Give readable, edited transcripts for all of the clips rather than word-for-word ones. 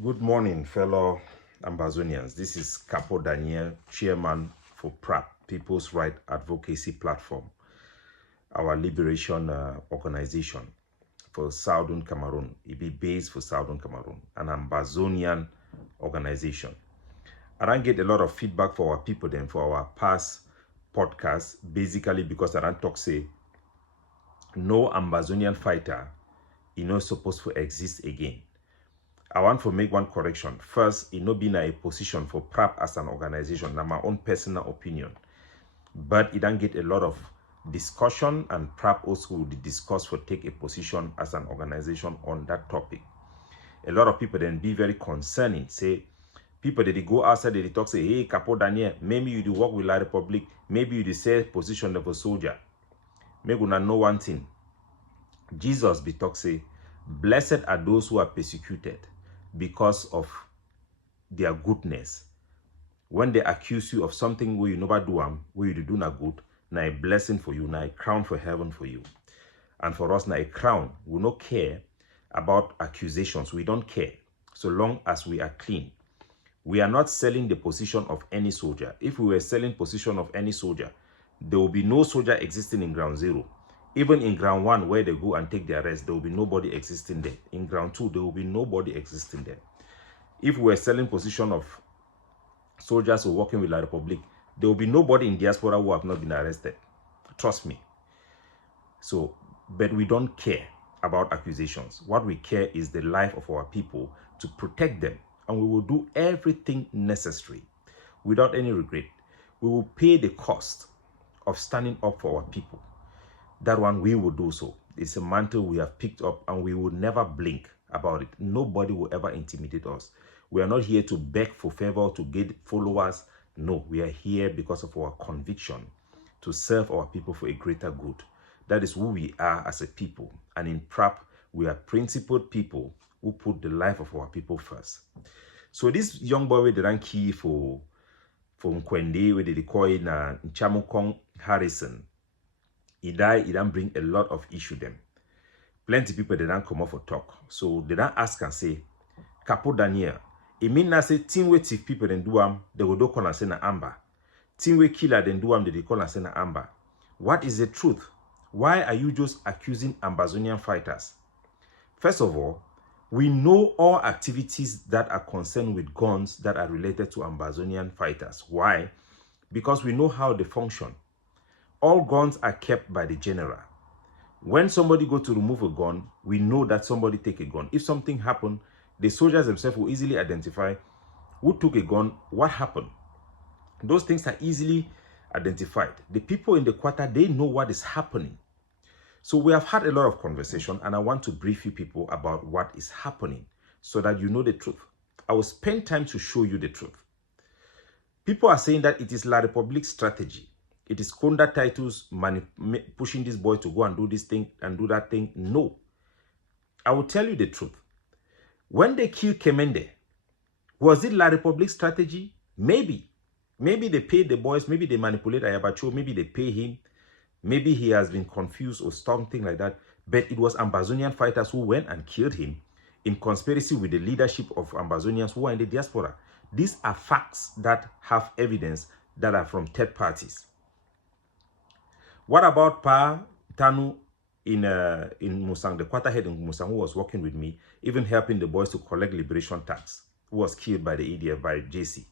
Good morning, fellow Ambazonians. This is Capo Daniel, chairman for PRAP, People's Right Advocacy Platform, our liberation organization for Southern Cameroon. It be based for Southern Cameroon, an Ambazonian organization. I don't get a lot of feedback for our people then for our past podcasts, basically because I don't talk say no Ambazonian fighter is not supposed to exist again. I want to make one correction. First, it not been a position for PRAP as an organization, now my own personal opinion. But it don't get a lot of discussion, and PRAP also will discuss for take a position as an organization on that topic. A lot of people then be very concerning, say, people that they go outside, they talk, say, hey, Capo Daniel, maybe you do work with La Republic, maybe you do say position of a soldier. Maybe we know one thing. Jesus be talk, say, blessed are those who are persecuted because of their goodness. When they accuse you of something where you never do where you do not good, now a blessing for you, now a crown for heaven for you. And for us, now a crown, we don't care about accusations. We don't care so long as we are clean. We are not selling the position of any soldier. If we were selling position of any soldier, there will be no soldier existing in ground zero. Even in ground one, where they go and take their rest, there will be nobody existing there. In ground two, there will be nobody existing there. If we were selling position of soldiers who are working with La Republic, there will be nobody in diaspora who have not been arrested. Trust me. So, but we don't care about accusations. What we care is the life of our people, to protect them. And we will do everything necessary without any regret. We will pay the cost of standing up for our people. That one we will do so. It's a mantle we have picked up, and we will never blink about it. Nobody will ever intimidate us. We are not here to beg for favor, to get followers. No, we are here because of our conviction to serve our people for a greater good. That is who we are as a people. And in PRAP, we are principled people who put the life of our people first. So this young boy with the rank for Nkwende, where they call it Nchamukong Harrison, he died. He don't bring a lot of issue them. Plenty people they don't come up for talk. So they don't ask and say, Capo Daniel, it mean na say team with if people then do they will do call and say na amber. Team with killer then do they call and say na amber. What is the truth? Why are you just accusing Ambazonian fighters? First of all, we know all activities that are concerned with guns that are related to Ambazonian fighters. Why? Because we know how they function. All guns are kept by the general. When somebody go to remove a gun, we know that somebody take a gun. If something happened, the soldiers themselves will easily identify who took a gun, what happened. Those things are easily identified. The people in the quarter, they know what is happening. So we have had a lot of conversation, and I want to brief you people about what is happening so that you know the truth. I will spend time to show you the truth. People are saying that it is La Republic's strategy. It is Konda titles pushing this boy to go and do this thing and do that thing. No. I will tell you the truth. When they killed Kemende, was it La Republic's strategy? Maybe. Maybe they paid the boys. Maybe they manipulate Ayabacho. Maybe they pay him. Maybe he has been confused or something like that. But it was Ambazonian fighters who went and killed him in conspiracy with the leadership of Ambazonians who are in the diaspora. These are facts that have evidence that are from third parties. What about Pa Tanu in Musang, the quarter head in Musang, who was working with me, even helping the boys to collect liberation tax, who was killed by the EDF, by JC?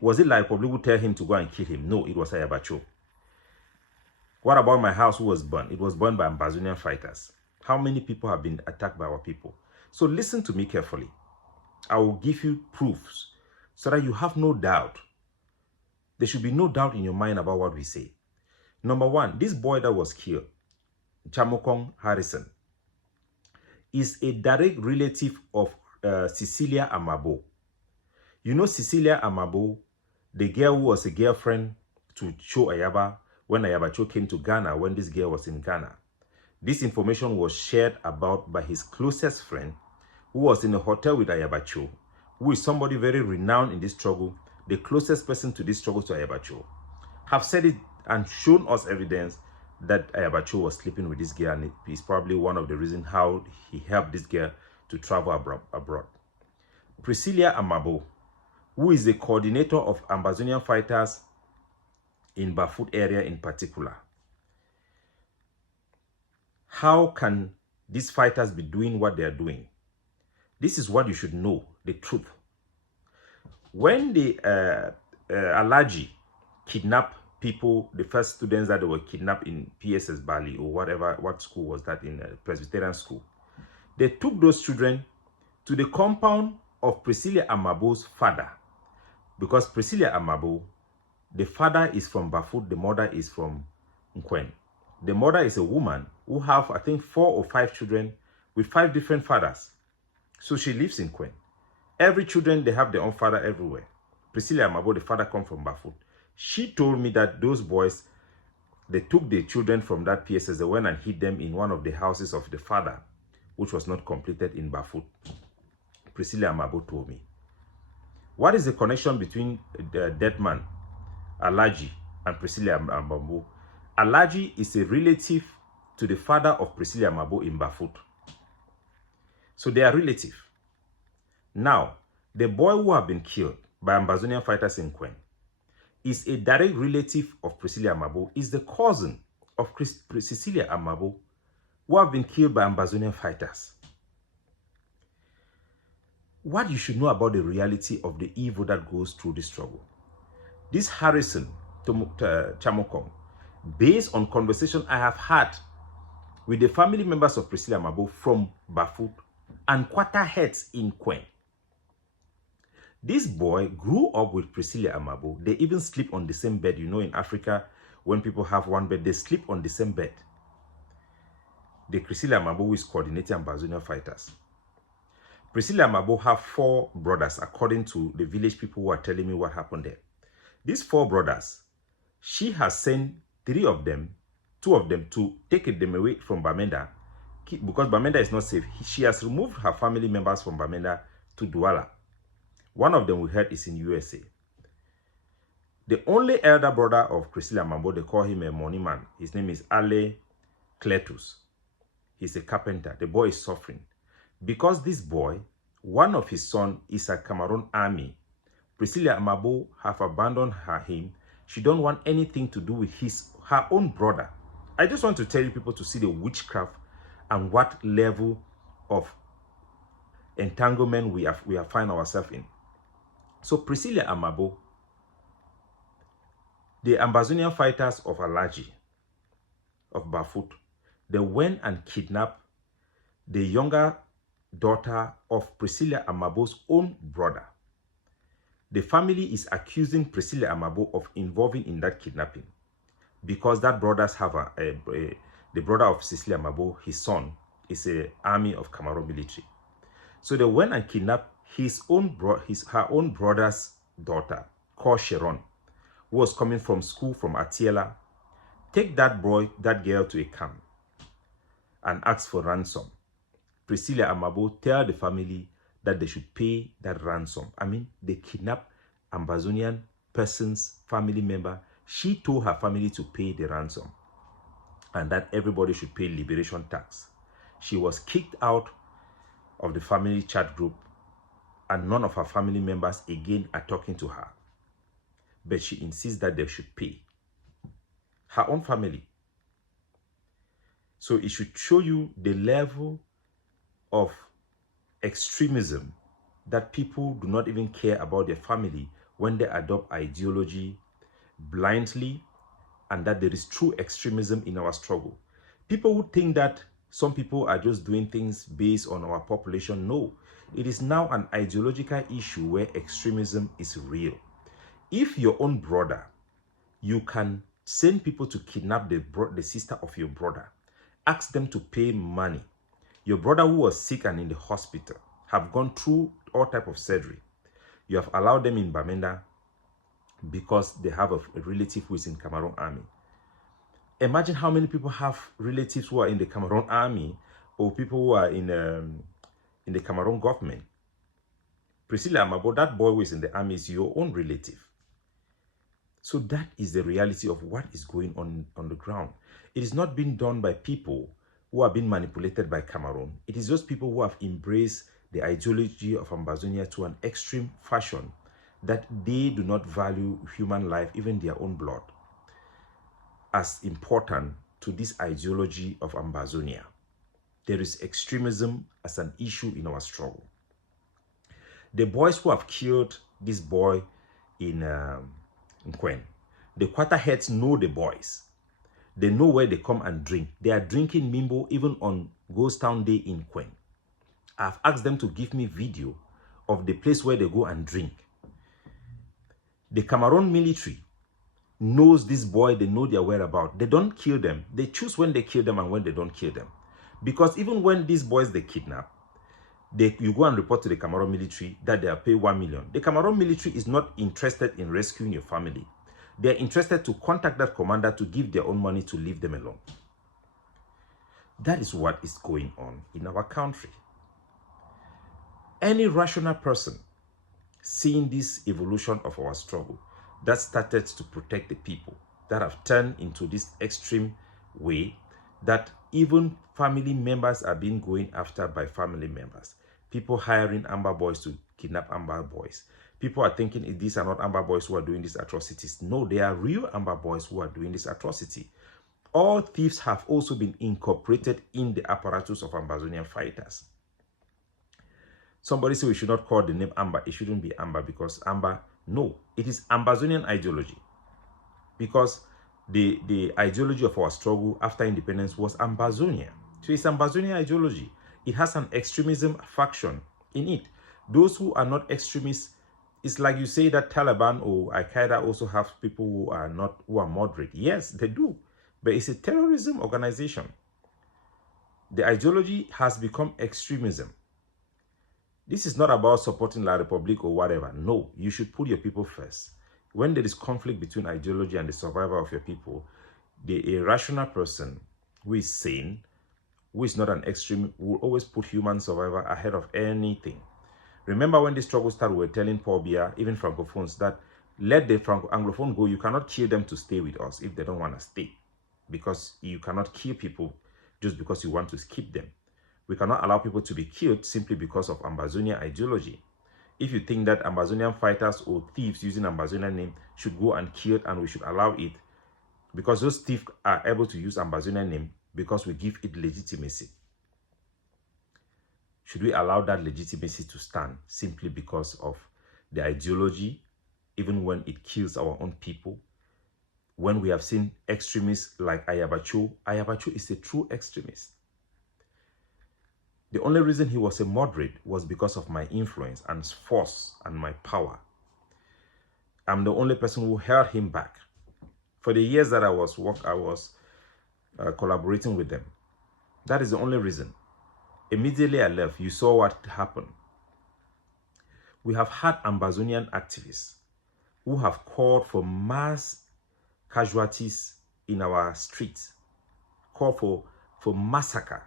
Was it La Republic who tell him to go and kill him? No, it was Ayabacho. What about my house who was burned? It was burned by Ambazonian fighters. How many people have been attacked by our people? So listen to me carefully. I will give you proofs so that you have no doubt. There should be no doubt in your mind about what we say. Number one, this boy that was killed, Nchamukong Harrison, is a direct relative of Cecilia Amabu. You know Cecilia Amabu, the girl who was a girlfriend to Cho Ayaba when Ayabacho came to Ghana, when this girl was in Ghana. This information was shared about by his closest friend, who was in a hotel with Ayabacho, who is somebody very renowned in this struggle, the closest person to this struggle to Ayabacho. Have said it and shown us evidence that Ayabacho was sleeping with this girl, and it is probably one of the reasons how he helped this girl to travel abroad. Priscilla Amabu, who is the coordinator of Ambazonian fighters in Bafut area in particular. How can these fighters be doing what they are doing? This is what you should know, the truth. When the Alaji kidnapped people, the first students that were kidnapped in PSS Bali or whatever, what school was that, in Presbyterian school, they took those children to the compound of Priscilla Amabu's father, because Priscilla Amabu, the father is from Bafut, the mother is from Nkwen. The mother is a woman who have, I think, 4 or 5 children with 5 different fathers. So she lives in Nkwen. Every children, they have their own father everywhere. Priscilla Amabu, the father, come from Bafut. She told me that those boys, they took the children from that PSS, they went and hid them in one of the houses of the father, which was not completed in Bafut. Priscilla Amabu told me. What is the connection between the dead man, Alaji, and Priscilla Amabu? Alaji is a relative to the father of Priscilla Amabu in Bafut. So they are relative. Now, the boy who have been killed by Ambazonian fighters in Nkwen is a direct relative of Priscilla Amabu, is the cousin of Cecilia Amabu, who have been killed by Ambazonian fighters. What you should know about the reality of the evil that goes through this struggle. This Harrison Chamokom, based on conversation I have had with the family members of Priscilla Amabu from Bafut and quarter heads in Nkwen. This boy grew up with Priscilla Amabu. They even sleep on the same bed. You know, in Africa, when people have one bed, they sleep on the same bed. The Priscilla Amabu is coordinating Ambazonian fighters. Priscilla Amabu have 4 brothers, according to the village people who are telling me what happened there. These 4 brothers, she has sent 3 of them, 2 of them, to take them away from Bamenda, because Bamenda is not safe. She has removed her family members from Bamenda to Douala. One of them we heard is in USA. The only elder brother of Priscilla Amabu, they call him a money man. His name is Ale Cletus. He's a carpenter. The boy is suffering. Because this boy, one of his sons is a Cameroon army. Priscilla Amabu have abandoned him. She don't want anything to do with her own brother. I just want to tell you people to see the witchcraft and what level of entanglement we have find ourselves in. So Priscilla Amabu, the Ambazonian fighters of Alaji, of Bafut, they went and kidnapped the younger daughter of Priscilla Amabu's own brother. The family is accusing Priscilla Amabu of involving in that kidnapping because that brothers have the brother of Cecilia Amabu, his son, is an army of Cameroon military. So they went and kidnapped her own brother's daughter, called Sharon, who was coming from school from Atiela. Take that girl to a camp and ask for ransom. Priscilla Amabu tell the family that they should pay that ransom. I mean, they kidnapped Ambazonian person's family member. She told her family to pay the ransom and that everybody should pay liberation tax. She was kicked out of the family chat group and none of her family members again are talking to her. But she insists that they should pay. Her own family. So it should show you the level of extremism that people do not even care about their family when they adopt ideology blindly, and that there is true extremism in our struggle. People who think that some people are just doing things based on our population, no. It is now an ideological issue where extremism is real. If your own brother, you can send people to kidnap the sister of your brother, ask them to pay money. Your brother who was sick and in the hospital have gone through all type of surgery. You have allowed them in Bamenda because they have a relative who is in Cameroon army. Imagine how many people have relatives who are in the Cameroon army or people who are in the Cameroon government. Priscilla Amabu, that boy who is in the army, is your own relative. So that is the reality of what is going on the ground. It is not being done by people who are being manipulated by Cameroon. It is just people who have embraced the ideology of Ambazonia to an extreme fashion that they do not value human life, even their own blood, as important to this ideology of Ambazonia. There is extremism as an issue in our struggle. The boys who have killed this boy in Quen, the Quarterheads know the boys. They know where they come and drink. They are drinking Mimbo even on Ghost Town Day in Quen. I've asked them to give me video of the place where they go and drink. The Cameroon military knows this boy. They know their whereabouts. They don't kill them. They choose when they kill them and when they don't kill them. Because even when these boys they kidnap, you go and report to the Cameroon military that they are paid 1 million. The Cameroon military is not interested in rescuing your family. They are interested to contact that commander to give their own money to leave them alone. That is what is going on in our country. Any rational person seeing this evolution of our struggle that started to protect the people, that have turned into this extreme way, that even family members are being going after by family members. People hiring Amber boys to kidnap Amber boys. People are thinking these are not Amber boys who are doing these atrocities. No, they are real Amber boys who are doing this atrocity. All thieves have also been incorporated in the apparatus of Ambazonian fighters. Somebody said we should not call the name Amber. It shouldn't be Amber because Amber, no, it is Ambazonian ideology. Because the ideology of our struggle after independence was Ambazonia. So it's Ambazonian ideology. It has an extremism faction in it. Those who are not extremists, it's like you say that Taliban or Al-Qaeda also have people who are moderate. Yes, they do. But it's a terrorism organization. The ideology has become extremism. This is not about supporting La Republique or whatever. No, you should put your people first. When there is conflict between ideology and the survival of your people, a rational person who is sane, who is not an extreme, will always put human survival ahead of anything. Remember when the struggle started, we were telling Paul Biya, even Francophones, that let the Anglophone go. You cannot kill them to stay with us if they don't want to stay. Because you cannot kill people just because you want to keep them. We cannot allow people to be killed simply because of Ambazonia ideology. If you think that Ambazonian fighters or thieves using Ambazonian name should go and kill and we should allow it, because those thieves are able to use Ambazonian name because we give it legitimacy. Should we allow that legitimacy to stand simply because of the ideology, even when it kills our own people? When we have seen extremists like Ayabacho is a true extremist. The only reason he was a moderate was because of my influence and force and my power. I'm the only person who held him back. For the years that I was collaborating with them. That is the only reason. Immediately I left, you saw what happened. We have had Ambazonian activists who have called for mass casualties in our streets, called for massacre.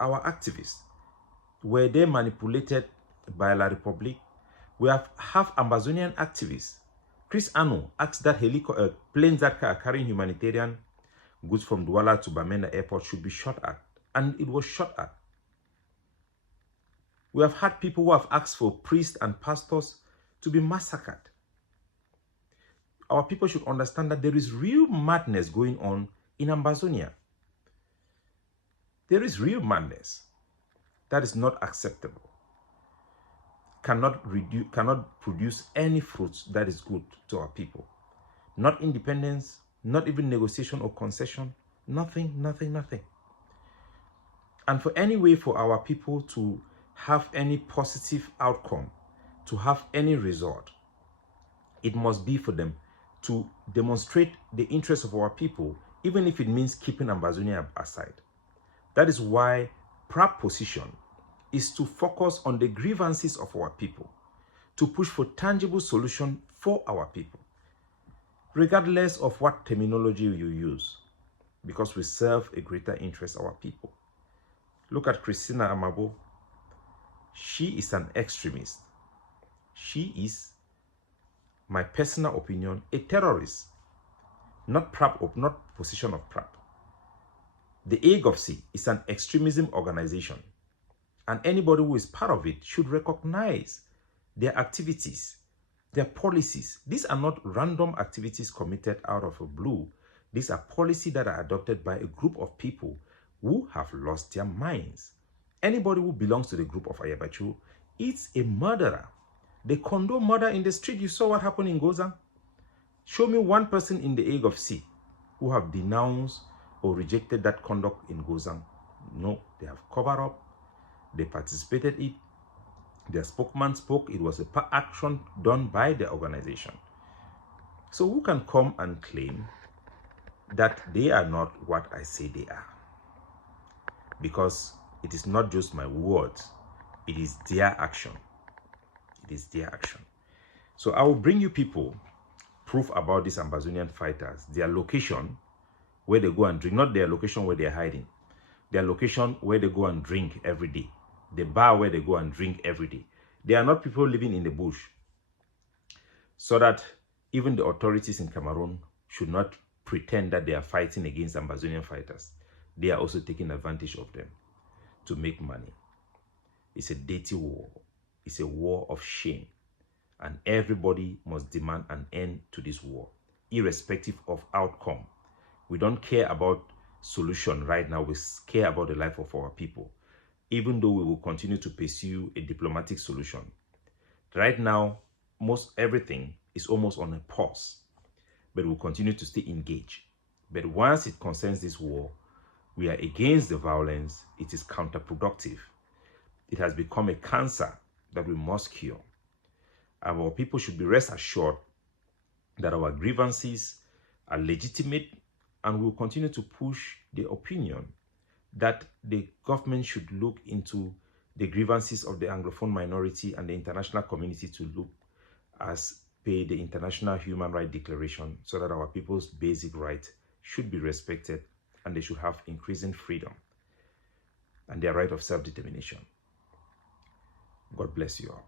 Our activists, were they manipulated by La Republique? We have Ambazonian activists. Chris Ano asked that planes that are carrying humanitarian goods from Douala to Bamenda Airport should be shot at, and it was shot at. We have had people who have asked for priests and pastors to be massacred. Our people should understand that there is real madness going on in Ambazonia. There is real madness that is not acceptable. Cannot produce any fruits that is good to our people. Not independence, not even negotiation or concession, nothing, nothing, nothing. And for any way for our people to have any positive outcome, to have any result, it must be for them to demonstrate the interests of our people, even if it means keeping Ambazonia aside. That is why PRAP position is to focus on the grievances of our people, to push for tangible solution for our people, regardless of what terminology you use, because we serve a greater interest of our people. Look at Priscilla Amabu. She is an extremist. She is, my personal opinion, a terrorist, not PRAP, or not position of PRAP. The Agovc is an extremism organization. And anybody who is part of it should recognize their activities, their policies. These are not random activities committed out of a blue. These are policies that are adopted by a group of people who have lost their minds. Anybody who belongs to the group of Ayabachu is a murderer. They condone murder in the street. You saw what happened in Goza. Show me one person in the Agovc who have denounced or rejected that conduct in Goza. No, they have covered up. They participated in it. Their spokesman spoke. It was a action done by the organization. So who can come and claim that they are not what I say they are? Because it is not just my words. It is their action. It is their action. So I will bring you people proof about these Ambazonian fighters, their location where they go and drink, not their location where they're hiding, their location where they go and drink every day, the bar where they go and drink every day. They are not people living in the bush, so that even the authorities in Cameroon should not pretend that they are fighting against Ambazonian fighters. They are also taking advantage of them to make money. It's a dirty war. It's a war of shame. And everybody must demand an end to this war, irrespective of outcome. We don't care about solution right now. We care about the life of our people, even though we will continue to pursue a diplomatic solution. Right now, most everything is almost on a pause, but we'll continue to stay engaged. But once it concerns this war, we are against the violence. It is counterproductive. It has become a cancer that we must cure. Our people should be rest assured that our grievances are legitimate, and we will continue to push the opinion that the government should look into the grievances of the Anglophone minority and the international community to look as per the International Human Rights Declaration, so that our people's basic rights should be respected and they should have increasing freedom and their right of self-determination. God bless you all.